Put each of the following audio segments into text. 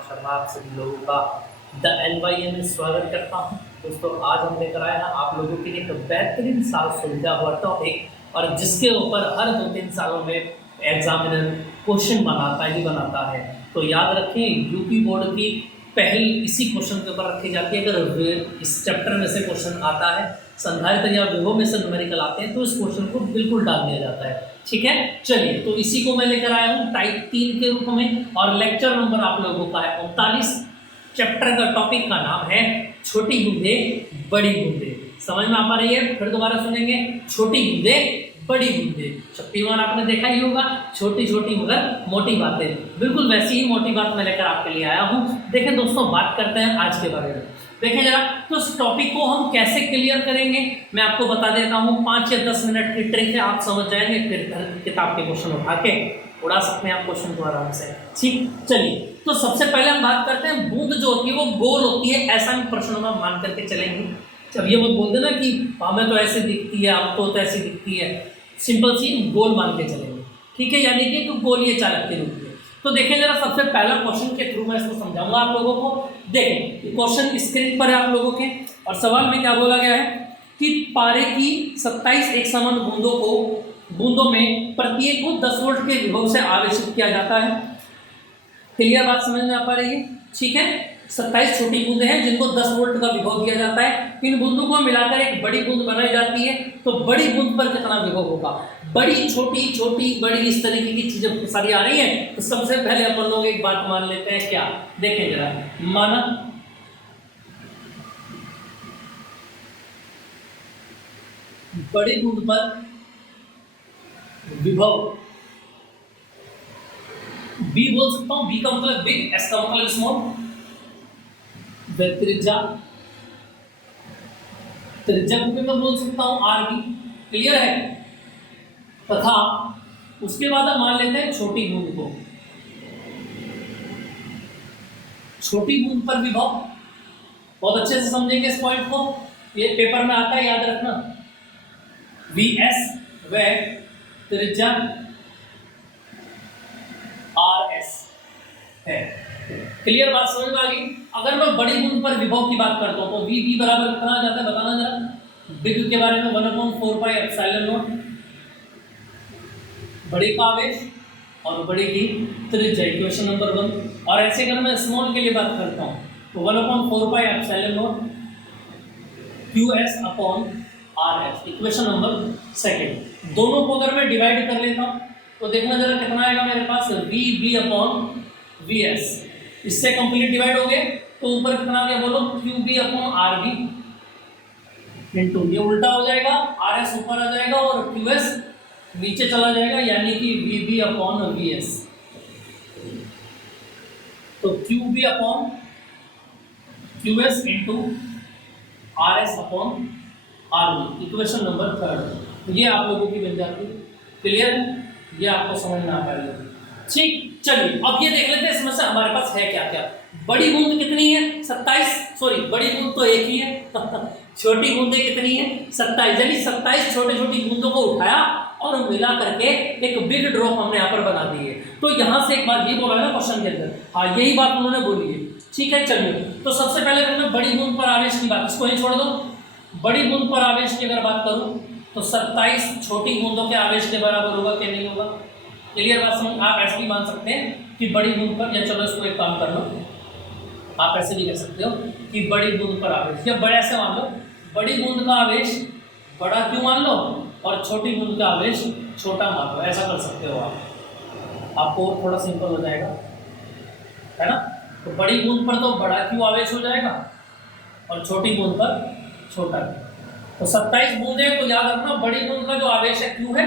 कुमार शर्मा आप सभी लोगों का द NYN में स्वागत करता हूं। दोस्तों आज हम लेकर आए हैं आप लोगों के लिए एक बेहतरीन साल सुलझा हुआ टॉपिक और जिसके ऊपर हर 2-3 सालों में एग्जामिनर क्वेश्चन बनाता है। तो याद रखें यूपी बोर्ड की पहल इसी क्वेश्चन के ऊपर रखी जाती है। अगर इस चैप्टर में से क्वेश्चन आता है, संधारित्र या विभव में से न्यूमेरिकल आते हैं तो इस क्वेश्चन को बिल्कुल डाल दिया जाता है। ठीक है, चलिए तो इसी को मैं लेकर आया हूँ टाइप 3 के रूप में और लेक्चर नंबर आप लोगों का है 39। चैप्टर का टॉपिक का नाम है छोटी बूंदे बड़ी बूंदे। समझ में आ पा रही है? फिर दोबारा सुनेंगे, छोटी बूंदे बड़ी बूंदे। शक्तिमान आपने देखा ही होगा, छोटी छोटी मगर मोटी बातें। बिल्कुल वैसी ही मोटी बात मैं लेकर आपके लिए आया हूँ। देखें दोस्तों, बात करते हैं आज के बारे में। देखें जरा, तो इस टॉपिक को हम कैसे क्लियर करेंगे मैं आपको बता देता हूँ। 5 या 10 मिनट की ट्रिक है, आप समझ जाएंगे। फिर किताब के क्वेश्चन उठा के उड़ा सकते हैं आप क्वेश्चन को आराम से। ठीक, चलिए तो सबसे पहले हम बात करते हैं बूंद जो होती है वो गोल होती है, ऐसा हम प्रश्नों में मान करके चलेंगे। जब ये मत बोल देना कि हमें तो ऐसे दिखती है, आपको तो ऐसी दिखती है। सिंपल सी गोल मान के चलेंगे, ठीक है, यानी कि गोलीय चालक के रूप में। तो देखें जरा, सबसे पहला क्वेश्चन के थ्रू मैं इसको समझाऊंगा आप लोगों को। देखें क्वेश्चन स्क्रीन पर है आप लोगों के, और सवाल में क्या बोला गया है कि पारे की 27 एक समान बूंदों में प्रत्येक को 10 वोल्ट के विभव से आवेशित किया जाता है। क्लियर बात समझ में आ पा रही है? ठीक है, 27 छोटी बूंदें हैं जिनको 10 वोल्ट का विभव दिया जाता है। इन बूंदों को मिलाकर एक बड़ी बूंद बनाई जाती है। तो बड़ी बूंद पर कितना विभव होगा? बड़ी छोटी छोटी बड़ी इस तरीके की चीजें सारी आ रही है। तो सबसे पहले अपन लोग एक बात मान लेते हैं, क्या? देखें जरा, माना बड़ी बूंद पर विभव बी बोल सकता हूं। बी का मतलब बिग, एस का मतलब स्मॉल। त्रिज्या को भी मैं बोल सकता हूं आर बी। क्लियर है? तथा उसके बाद हम मान लेते हैं छोटी बूंद को। छोटी बूंद पर विभव बहुत अच्छे से समझेंगे इस पॉइंट को, ये पेपर में आता है, याद रखना। वी एस व त्रिज्या आर एस है। क्लियर बात समझ में आ गई? अगर मैं बड़ी बूंद पर विभव की बात करता हूं तो वी बी बराबर कितना आ जाता है बताना जरा। बिग के बारे में 1/4 पाई एप्सिलॉन नॉट, बड़े का आवेश और बड़े की त्रिज्या, इक्वेशन नंबर 1। और ऐसे अगर मैं स्मॉल के लिए बात करता हूं तो 1/4 pi epsilon naught Q S upon R S, equation number 2। दोनों को अगर मैं डिवाइड कर लेता हूं तो देखना जरा कितना आएगा मेरे पास, V B upon V S. इससे कंप्लीट डिवाइड हो गए तो ऊपर कितना आ गया बोलो, Q B upon R B into, ये उल्टा हो जाएगा, आर एस ऊपर आ जाएगा और क्यू एस नीचे चला जाएगा, यानी कि V B upon V S. तो Q B upon Q S into R S upon R B, equation number 3। ये आप लोगों की बन जाती है। क्लियर? ये आपको समझ में आ पा रही है? ठीक, चलिए अब ये देख लेते हैं इसमें से हमारे पास है क्या क्या। बड़ी बूंद कितनी है? 27, सॉरी बड़ी बूंद तो एक ही है छोटी बूंदें कितनी है? 27, यानी 27 छोटी छोटी बूंदों को उठाया और मिला करके एक बिग ड्रॉप हमने यहाँ पर बना दी है। तो यहाँ से एक बात ये बोला ना क्वेश्चन के अंदर, हाँ यही बात उन्होंने बोली है। ठीक है, चलिए तो सबसे पहले अगर मैं बड़ी बूंद पर आवेश की बात, इसको ही छोड़ दो। बड़ी बूंद पर आवेश की अगर बात करूं तो 27 छोटी बूंदों के आवेश के बराबर होगा कि नहीं होगा? क्लियर बात समझ? आप ऐसे भी मान सकते हैं कि बड़ी बूंद पर, या चलो इसको एक काम कर लो, आप ऐसे भी कह सकते हो कि बड़ी बूंद पर आवेश, या बड़े ऐसे मान लो, बड़ी बूंद का आवेश बड़ा क्यों मान लो और छोटी बूंद का आवेश छोटा मान लो, ऐसा कर सकते हो आप। आपको थोड़ा सिंपल हो जाएगा, है ना? तो बड़ी बूंद पर तो बड़ा क्यों आवेश हो जाएगा और छोटी बूंद पर छोटा। तो 27 बूंदे तो याद रखना, बड़ी बूंद का जो आवेश है क्यू है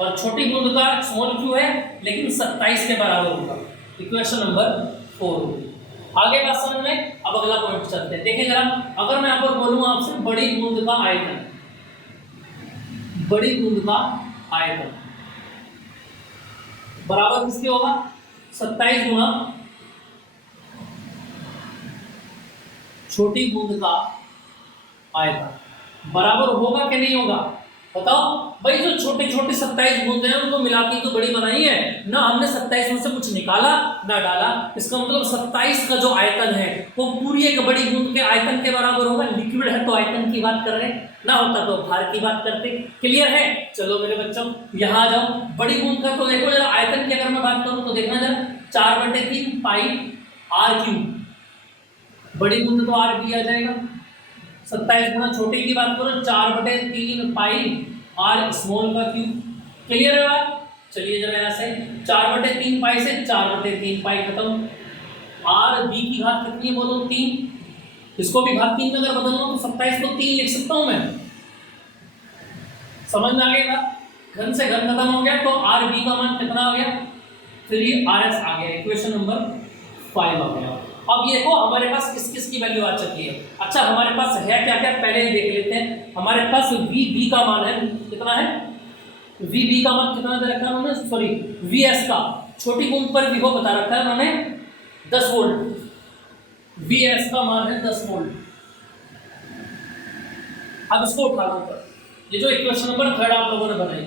और छोटी बूंद का स्मॉल क्यू है, लेकिन 27 के बराबर होगा, इक्वेशन नंबर 4। आगे बात समझ में? अब अगला पॉइंट चलते हैं। देखिए जरा, अगर मैं यहाँ पर बोलूँ आपसे बड़ी बूंद का आयतन, बड़ी बूंद का आयतन बराबर किसके होगा? 27 गुना छोटी बूंद का आयतन, बराबर होगा कि नहीं होगा? बताओ भाई, जो छोटी छोटी 27 बूंदे हैं उनको मिला के तो बड़ी बनाई है ना हमने, 27 में से कुछ निकाला ना डाला। इसका मतलब 27 का जो आयतन है वो पूरी एक बड़ी बूंद के आयतन के बराबर होगा। लिक्विड है तो आयतन की बात कर रहे हैं, ना होता तो भार की बात करते। क्लियर है? चलो मेरे बच्चों यहाँ आ जाओ। बड़ी बूंद का तो देखो जरा, आयतन की अगर मैं बात करूँ तो देखना जरा, 4/3 पाई आर क्यूब। बड़ी बूंद तो आर भी आ जाएगा। 27 गुना छोटे की बात करो, 4/3 पाई आर स्मॉल का क्यूब। क्लियर है बात? चलिए जरा यहाँ से 4/3 पाई से 4/3 पाई खत्म। आर बी की घात कितनी है बोलो? 3। इसको भी घात 3 में अगर बदलना तो 27 को 3 लिख सकता हूं मैं। समझ में आ गया? घन से घन खत्म हो गया, तो आर बी का मान कितना आ गया? 3RS आ गया। इक्वेशन नंबर 5 आ गया। अब ये देखो हमारे पास किस किस की वैल्यू आ चुकी है। अच्छा हमारे पास है क्या क्या, पहले देख लेते हैं। हमारे पास वी बी का मान है, कितना है? वी बी का मान कितना दे रखा है उन्होंने, सॉरी वी एस का, छोटी बूंद पर विभव बता रखा है उन्होंने 10 वोल्ट। वी एस का मान है 10 वोल्ट। अब इसको उठा लो ऊपर, ये जो इक्वेशन नंबर 3 आप लोगों ने बनाई,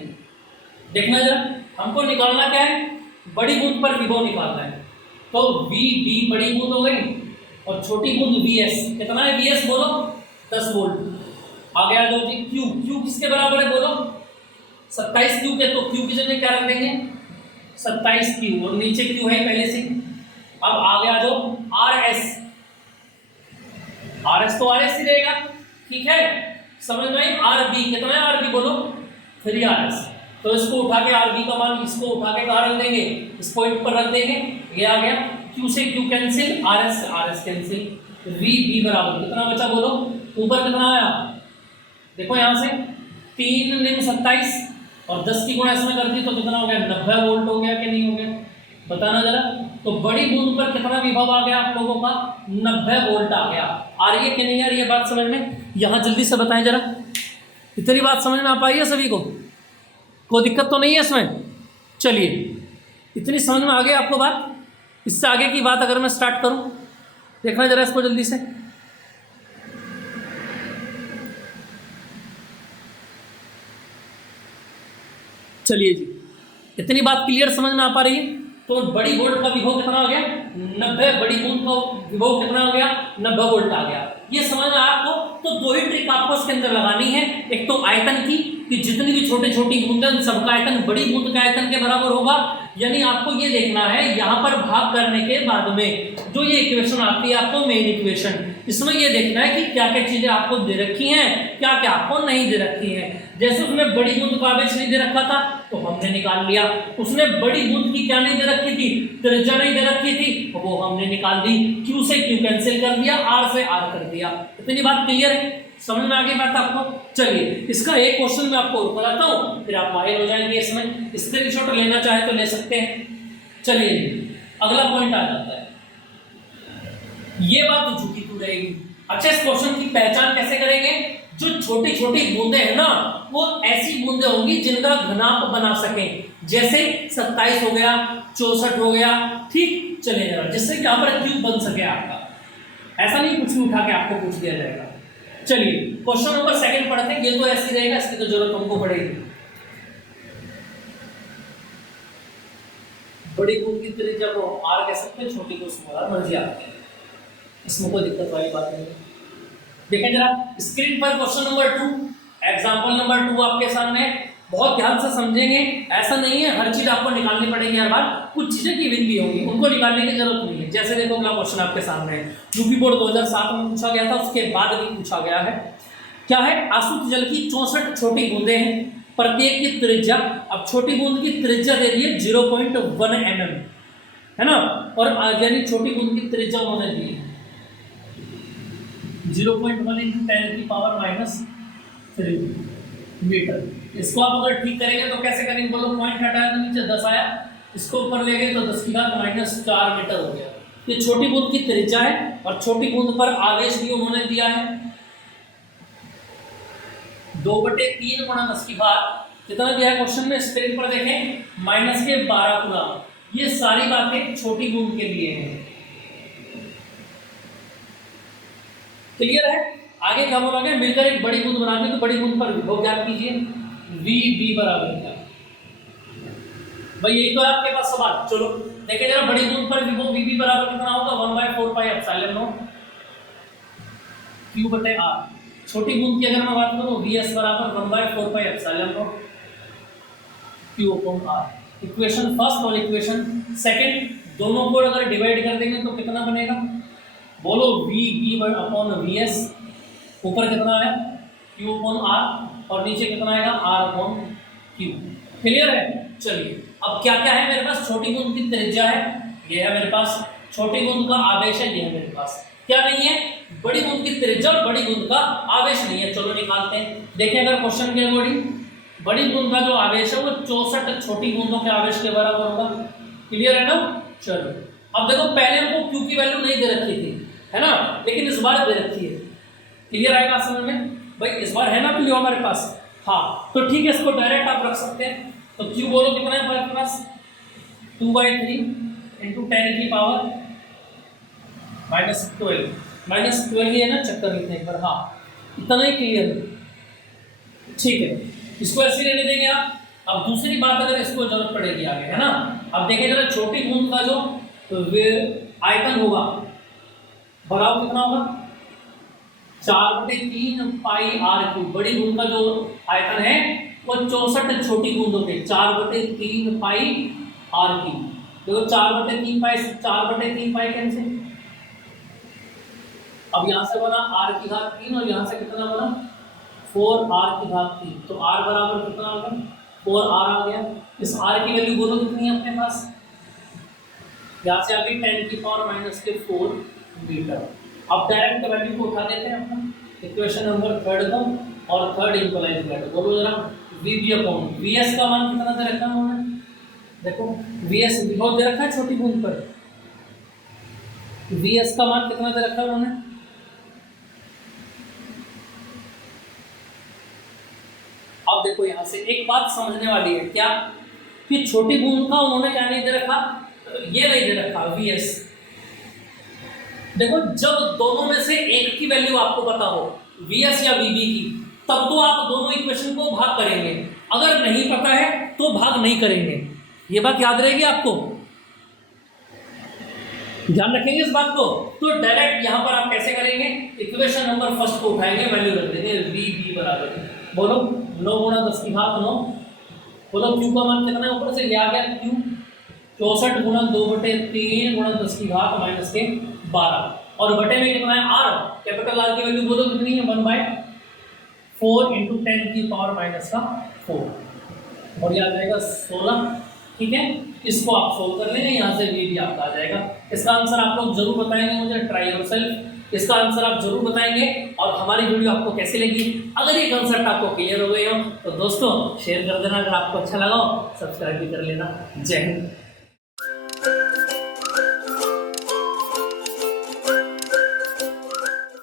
देखना जरा, हमको निकालना क्या है? बड़ी बूंद पर विभव निकालना है। तो वी बी बड़ी बूंद हो गई और छोटी बूंद वी एस, कितना है वी एस बोलो? 10 वोल्ट। आ गया जो जी क्यू, क्यू किसके बराबर है बोलो? 27 क्यू के, तो क्यू की जगह क्या रख देंगे? 27 क्यू, और नीचे क्यू है पहले से। अब आ गया जो आर एस, आर एस तो आर एस ही रहेगा, ठीक है? समझ में आई? आर बी कितना है? आर बी बोलो 3RS। तो इसको उठा के आर बी का मान इसको उठा के कहाँ रख देंगे? इस पॉइंट पर रख देंगे। ये आ गया, क्यू से क्यू कैंसिल, आर एस से R S cancel, V B बराबर कितना बचा बोलो? ऊपर कितना आया देखो यहाँ से, 3 × 27 और 10 की गुणा इसमें कर दी तो कितना हो गया? 90 वोल्ट हो गया कि नहीं हो गया? बताना जरा। तो बड़ी बूंद पर कितना विभव आ गया आप लोगों का? 90 वोल्ट आ गया। आ रही है कि नहीं आ रही है बात समझ में? यहाँ जल्दी से बताएं जरा, इतनी बात समझ में आ पाई है सभी को? कोई दिक्कत तो नहीं है इसमें? चलिए, इतनी समझ में आ गई आपको बात? इससे आगे की बात अगर मैं स्टार्ट करूं, देखना जरा इसको जल्दी से। चलिए जी, इतनी बात क्लियर समझ में आ पा रही है? तो बड़ी वोल्ट का विभव कितना आ गया? 90। बड़ी बूंद का विभव कितना आ गया? 90 वोल्ट आ गया। ये समझ में आपको? तो दो ही ट्रिक आपको इसके अंदर लगानी है। एक तो आयतन की, कि जितनी भी छोटी छोटी बूंदें उन सबका आयतन बड़ी बूंद के आयतन के बराबर होगा। यानी आपको ये देखना है यहाँ पर भाग करने के बाद में जो ये इक्वेशन आती है आपको मेन इक्वेशन, इसमें ये देखना है कि क्या क्या चीजें आपको दे रखी हैं, क्या क्या आपको नहीं दे रखी हैं। जैसे उसमें बड़ी बूंद का आवेश नहीं दे रखा था तो हमने निकाल लिया। उसने बड़ी बूंद की क्या नहीं दे रखी थी? त्रिज्या नहीं दे रखी थी, तो वो हमने निकाल दी। क्यू से क्यू कैंसिल कर दिया, आर से आर कर दिया। इतनी बात क्लियर है? समझ में आ गई बात आपको? चलिए, इसका एक क्वेश्चन मैं आपको बताता हूँ, फिर आप माहिर हो जाएंगे इसमें। स्क्रीनशॉट लेना चाहे तो ले सकते हैं। चलिए, अगला पॉइंट आ जाता है, ये बात झूठी क्यों रहेगी? अच्छा, इस क्वेश्चन की पहचान कैसे करेंगे? जो छोटी छोटी बूंदे हैं ना, वो ऐसी बूंदे होंगी जिनका घनाप बना सके। जैसे 27 हो गया, 64 हो गया, ठीक? चले जरा, जिससे कि यहाँ पर क्यूब बन सके आपका। ऐसा नहीं कुछ भी उठा के आपको पूछ दिया जाएगा। चलिए, क्वेश्चन नंबर 2 पढ़ते हैं। ये तो ऐसे ही रहेगा, इसकी तो जरूरत हमको पड़ेगी। बड़ी बूंद की त्रिज्या को आर कह सकते हैं, छोटी को स्मॉल आर, मर्जी आपकी है, इसमें कोई दिक्कत वाली बात नहीं। देखें जरा स्क्रीन पर क्वेश्चन नंबर 2, एग्जांपल नंबर 2 आपके सामने। बहुत ध्यान से समझेंगे, ऐसा नहीं है हर चीज आपको निकालनी पड़ेगी हर बार। कुछ चीजें गिवन भी होंगी, उनको निकालने की जरूरत नहीं है। जैसे देखो अगला क्वेश्चन आपके सामने है, यूपी बोर्ड 2007 में पूछा गया था, उसके बाद भी पूछा गया है। क्या है? आसुत जल की 64 छोटी बूंदें हैं, प्रत्येक की त्रिज्या, अब छोटी बूंद की त्रिज्या दे दी है 0.1 mm, है ना? और यानी छोटी बूंद की त्रिज्या उन्होंने दी है 0.1 × 10⁻³ मीटर। इसको आप अगर ठीक करेंगे तो कैसे करेंगे बोलो? पॉइंट हटाया तो नीचे 10 आया, इसको ऊपर ले गए तो 10⁻⁴ मीटर हो गया। ये छोटी बूंद की त्रिज्या है और छोटी बूंद पर आवेश भी उन्होंने दिया है 2/3 × 10⁻, कितना दिया है क्वेश्चन में? स्क्रीन पर देखें, -12 कूलम। ये सारी बातें छोटी बूंद के लिए हैं। क्लियर है? आगे क्या बोला गया? मिलकर एक बड़ी बूंद बनाते हैं तो बड़ी बूंद पर विभव ज्ञात कीजिए। वी बी बराबर क्या? भाई यही तो है आपके पास सवाल। चलो देखिए जरा, बड़ी बूंद पर विभव वी बी बराबर कितना होगा? 1/4 पाई एप्सिलॉन नॉट क्यू बटे आर। छोटी बूंद की अगर मैं बात करूं, वी एस बराबर 1/4 pi epsilon naught Q upon R. Equation first और इक्वेशन सेकंड दोनों को अगर डिवाइड कर देंगे तो कितना बनेगा? बोलो, V B upon V S, ऊपर कितना है क्यू अपॉन आर और नीचे कितना आएगा आर अपॉन क्यू। क्लियर है? चलिए अब क्या क्या है मेरे पास? छोटी बूंद की त्रिज्या है, ये है मेरे पास। छोटी बूंद का आवेश है, ये है मेरे पास। क्या नहीं है? बड़ी बूंद की त्रिज्या और बड़ी बूंद का आवेश नहीं है। चलो निकालते हैं। देखिए अगर क्वेश्चन के अकॉर्डिंग बड़ी बूंद का जो आवेश है वो 64 छोटी बूंदों के आवेश के बराबर होगा। क्लियर है ना? चलो अब देखो, पहले हमको क्यू की वैल्यू नहीं दे रखी थी, है ना, लेकिन इस बार दे रखी है। क्लियर आएगा समझ में? भाई इस बार है ना क्यू हमारे पास? हाँ, तो ठीक है, इसको डायरेक्ट आप रख सकते हैं। तो क्यू बोलो कितना है हमारे पास? 2/3 इंटू 10 की पावर -12। -12 ही है ना, चक्कर लिखने एक बार। हाँ, इतना ही क्लियर है। ठीक है, इसको ऐसे रहने देंगे आप। अब दूसरी बात, अगर इसको जरूरत पड़ेगी आगे, है ना। अब देखिए जरा, छोटी बूंद का जो आयतन होगा बराबर कितना होगा? 4/3 पाई आर क्यूब। बड़ी बूंद का जो आयतन है वो 64 छोटी बूंदों के 4/3 पाई आर क्यूब। देखो 4/3 पाई कैंसिल। अब यहां से बना r की घात 3 और यहां से कितना बना 4r की घात 3। तो r बराबर कितना आ गया? 4r आ गया। इस r की वैल्यू बोलो कितनी है अपने पास? यहाँ से आ गई 10 की पावर -4 मीटर। अब डायरेक्ट वैल्यू को उठा देते हैं अपना इक्वेशन नंबर थर्ड को, और थर्ड इम्प्लाइज वैल्यू बोलो जरा। वी अपॉन वी एस का मान कितना दे रखा है उन्होंने? देखो वी एस विभव दे रखा है छोटी बूंद पर। वी एस का मान कितना दे रखा है उन्होंने? अब देखो यहां से एक बात समझने वाली है, क्या कि छोटी बूंद का उन्होंने क्या नहीं दे रखा? ये नहीं दे रखा वी एस। देखो जब दोनों में से एक की वैल्यू आपको पता हो, वी एस या वी बी की, तब तो आप दोनों इक्वेशन को भाग करेंगे। अगर नहीं पता है तो भाग नहीं करेंगे। ये बात याद रहेगी आपको, ध्यान रखेंगे इस बात को। तो डायरेक्ट यहां पर आप कैसे करेंगे? इक्वेशन नंबर फर्स्ट को उठाएंगे, वैल्यू रख देंगे वी बी बराबर, बोलो 9 गुणा 10 की घात 9। बोलो क्यू का मान कितना है? ऊपर से आ गया क्यू 64 गुणा 2/3 गुणा 10 की घात -12। और बटे में कितना है? आर। कैपिटल आर की वैल्यू बोलो कितनी है? 1/4 इंटू 10 की पावर -4 और ये आ जाएगा 16। ठीक है, इसको आप सोल्व कर लेंगे, यहाँ से भी आपका आ जाएगा। इसका आंसर आप लोग जरूर बताएंगे मुझे, ट्राई योरसेल्फ। इसका आंसर आप जरूर बताएंगे। और हमारी वीडियो आपको कैसी लगी? अगर ये कंसेप्ट आपको क्लियर हो गए हो तो दोस्तों शेयर कर देना, अगर आपको अच्छा लगा हो सब्सक्राइब भी कर लेना। जय हिंद।